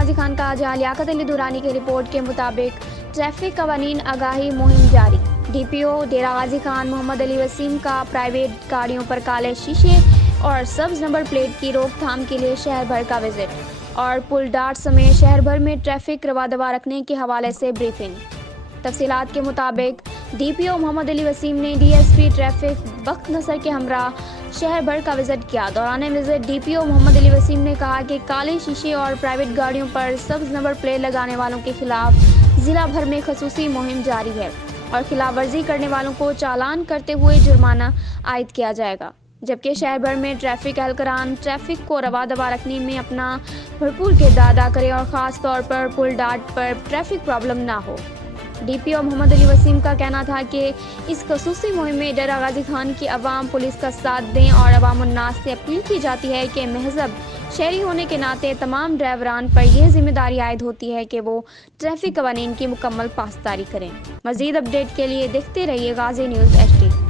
غازی خان کا جہاں لیاقت علی دورانی کی رپورٹ کے مطابق ٹریفک قوانین آگاہی مہم جاری۔ ڈی پی او ڈیرہ غازی خان محمد علی وسیم کا پرائیویٹ گاڑیوں پر کالے شیشے اور سبز نمبر پلیٹ کی روک تھام کے لیے شہر بھر کا وزٹ اور پل ڈاٹ سمیت شہر بھر میں ٹریفک رواں رکھنے کے حوالے سے بریفنگ۔ تفصیلات کے مطابق ڈی پی او محمد علی وسیم نے ڈی ایس پی ٹریفک بخت نصر کے ہمراہ شہر بھر کا وزٹ کیا۔ دوران وزٹ ڈی پی او محمد علی وسیم نے کہا کہ کالے شیشے اور پرائیویٹ گاڑیوں پر سبز نمبر پلیٹ لگانے والوں کے خلاف ضلع بھر میں خصوصی مہم جاری ہے اور خلاف ورزی کرنے والوں کو چالان کرتے ہوئے جرمانہ عائد کیا جائے گا، جبکہ شہر بھر میں ٹریفک اہلکاران ٹریفک کو رواں رکھنے میں اپنا بھرپور کردار ادا کریں اور خاص طور پر پل ڈاٹ پر ٹریفک پرابلم نہ ہو۔ ڈی پی او محمد علی وسیم کا کہنا تھا کہ اس خصوصی مہم میں ڈیرہ غازی خان کی عوام پولیس کا ساتھ دیں اور عوام الناس سے اپیل کی جاتی ہے کہ مہذب شہری ہونے کے ناطے تمام ڈرائیوران پر یہ ذمہ داری عائد ہوتی ہے کہ وہ ٹریفک قوانین کی مکمل پاسداری کریں۔ مزید اپڈیٹ کے لیے دیکھتے رہیے غازی نیوز HD۔